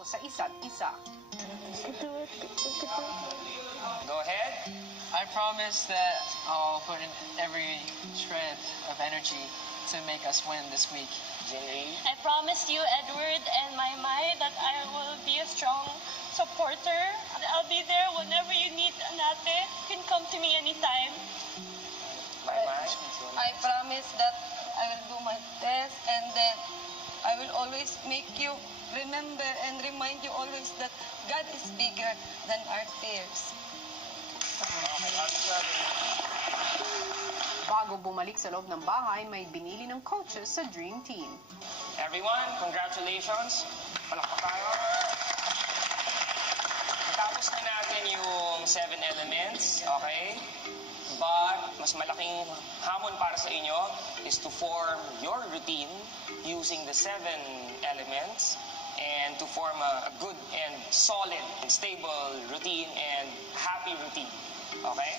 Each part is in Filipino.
respeto sa isa't isa. Go ahead. I promise that I'll put in every shred of energy to make us win this week. Jinri. I promise you, Edward and Maymay, that I will be a strong supporter. I'll be there whenever you need an ate. You can come to me anytime. Maymay. I promise that I will do my best, and then I will always make you remember and remind you always that God is bigger than our fears. Bago bumalik sa loob ng bahay, may binili ng coaches sa Dream Team. Everyone, congratulations. Palakpak tayo. Natapos na natin yung 7 elements, okay? But mas malaking hamon para sa inyo is to form your routine using the 7 elements and to form a good and solid and stable routine and happy routine. Okay?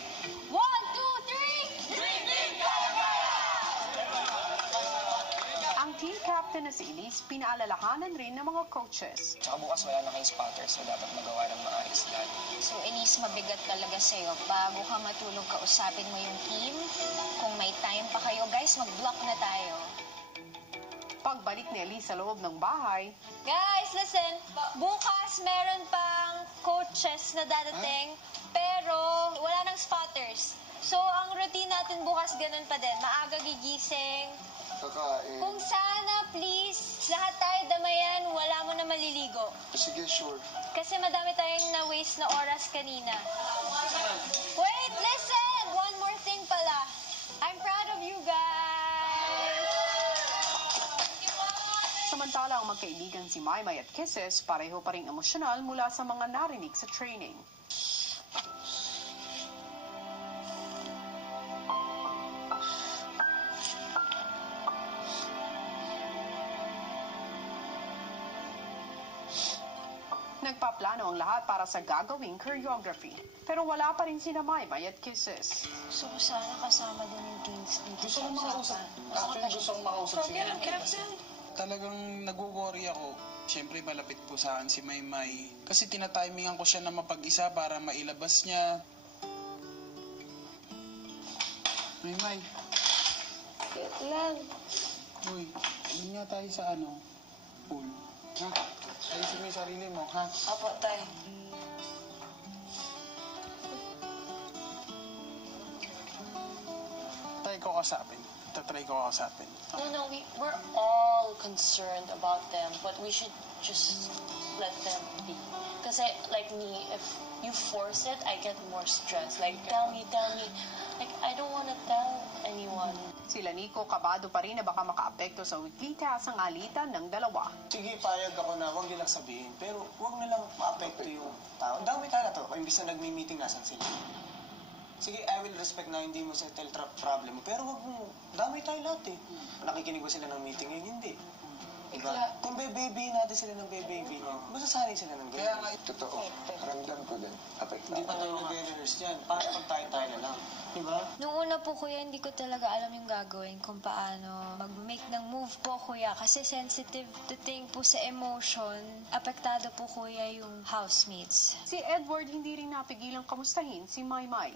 1, 2, 3! Dream Team Kaya! Ang team captain na si Elise, pinaalalahanan rin ng mga coaches. Tsaka bukas wala na kayong spotters, so dapat magawa ng maayos lahat. So, Elise, mabigat talaga sa'yo. Bago ka matulog, kausapin mo yung team. Kung may time pa kayo, guys, mag-block na tayo. Pagbalik ni Elise sa loob ng bahay, Guys, listen. Bukas meron pang coaches na dadating, pero wala nang spotters. So, ang routine natin bukas ganun pa din. Maaga gigising. Kung sana, please, lahat tayo damayan, wala mo na maliligo. Sige, sure. Kasi madami tayong na-waste na oras kanina. Wait, listen! One more thing pala. I'm proud of you guys! samantala ang magkaibigan si Maymay at Kisses pareho pa ring emosyonal mula sa mga narinig sa training. Nagpaplano ang lahat para sa gagawing choreography. Pero wala pa rin sina Maymay at Kisses. Gusto ko sana kasama din yung Kings dito. Gusto kong makausap. Actually, gusto kong makausap si Talagang nag-worry ako. Siyempre, malapit po sa akin si Maymay. Kasi tinatimingan ko siya na mapag-isa para mailabas niya. Maymay. Lang. Uy, hindi nga tayo sa pool. Ha? Ayusin mo yung sarili mo, ha? Opo, tay. Try ko kasapin. Tatry ko kasapin. No, we're all concerned about them, but we should just let them be. Kasi, like me, if you force it, I get more stress. Like, tell me. Like, I don't want to tell anyone. Sila Nico kabado pa rin na baka makaapekto sa weekly task ang alitan ng dalawa. Sige, payag ako na huwag nilang sabihin, pero huwag nilang maapekto yung tao. Dami tayo na to, imbis na nagmi-meeting nasan sila. Sige, I will respect na hindi mo settle problem mo, pero huwag mo, dami tayo lahat eh. Nakikinig ba sila ng meeting yun? Hindi. Diba? Kung baby natin sila ng baby nyo, masasanay sila ng ganyan. Kaya nga, totoo. Ramdam ko din. Hindi pa tayo nag-rehearse yan. Para pag tayo na lang. Diba? Nung una po, kuya, hindi ko talaga alam yung gagawin kung paano mag-make ng move po, kuya. Kasi sensitive to think po sa emotion. Apektado po, kuya, yung housemates. Si Edward hindi rin napigilang kamustahin si Maymay.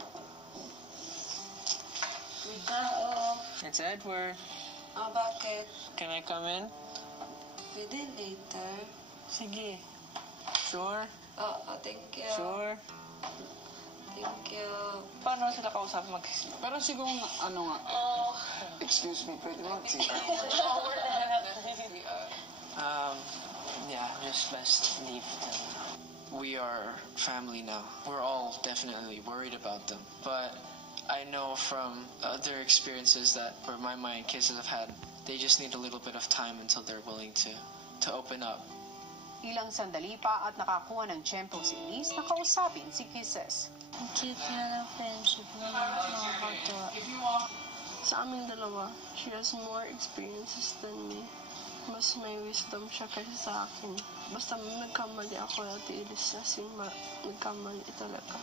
It's Edward. Bakit? Can I come in? Pwede later. Sige. Sure? Thank you. Sure? Thank you. Paano sila kausap Pero siguro, excuse me, pwede mag-CR? Yeah, just best leave them. We are family now. We're all definitely worried about them. But I know from other experiences that where Maymay and Kisses have had, they just need a little bit of time until they're willing to open up. Ilang sandali pa at nakakuha ng tiyempo si Elise na kausapin si Kisses. Ang cute na ng friendship na nakakatawa. Sa aming dalawa, she has more experiences than me. Mas may wisdom siya kaysa sa akin. Basta nagkamali ako at Elise, as in nagkamali talaga.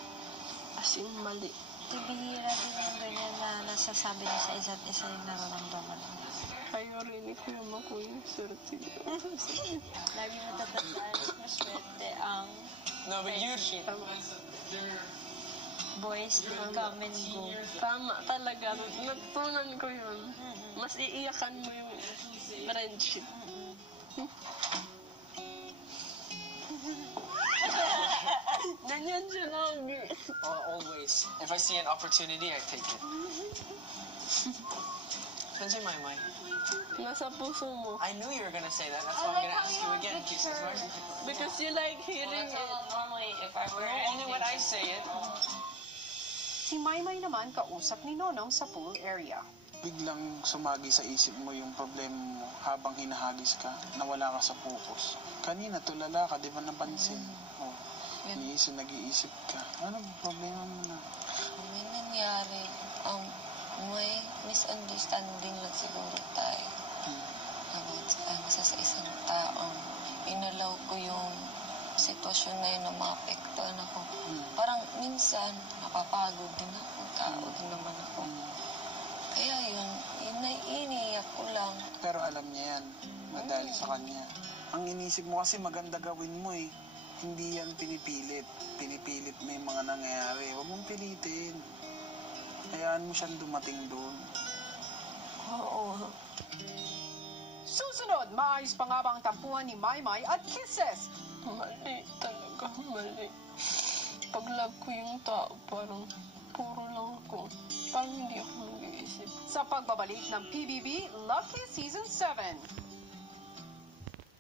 As in mali. Bihira din yung ganyan na nasasabi niya sa isa't isa yung nararamdaman mo. Ayaw rin ni Kuya Makoy yung swerte. Lagi mo tatandaan, mas friendship. Boys come and go. Tama talaga. Natutunan ko yun. Mas iiyakan mo yung friendship. Ganyan siya lagi. Always. If I see an opportunity, I take it. Saan si Maymay? Nasa puso mo. I knew you were gonna say that. That's why I'm gonna ask you again. Because you like hearing it. Normally, if I were Only when I say it. Si Maymay naman kausap ni Nonong sa pool area. Biglang sumagi sa isip mo yung problema mo habang hinahagis ka, nawala ka sa focus. Kanina, tulala ka, di ba napansin? Oh, nag-iisip ka. Ano problema mo na? May nangyari. May misunderstanding lang siguro tayo. About sa isang taong inalaw ko yung sitwasyon na yun na maapektuhan ako. Parang minsan, napapagod din ako. Tao din naman ako. Kaya yun, iniiyak ko lang. Pero alam niya yan, madali sa kanya. Ang inisip mo kasi maganda gawin mo eh. Hindi yan pinipilit. Pinipilit mo yung mga nangyayari. Huwag mong pilitin. Hayaan mo siyang dumating doon. Oo. Susunod, maayos pa nga ba ang tampuhan ni Maymay at Kisses? Mali talaga, mali. Pag love ko yung tao, parang puro lang ako. Parang hindi ako mag-iisip. Sa pagbabalik ng PBB Lucky Season 7.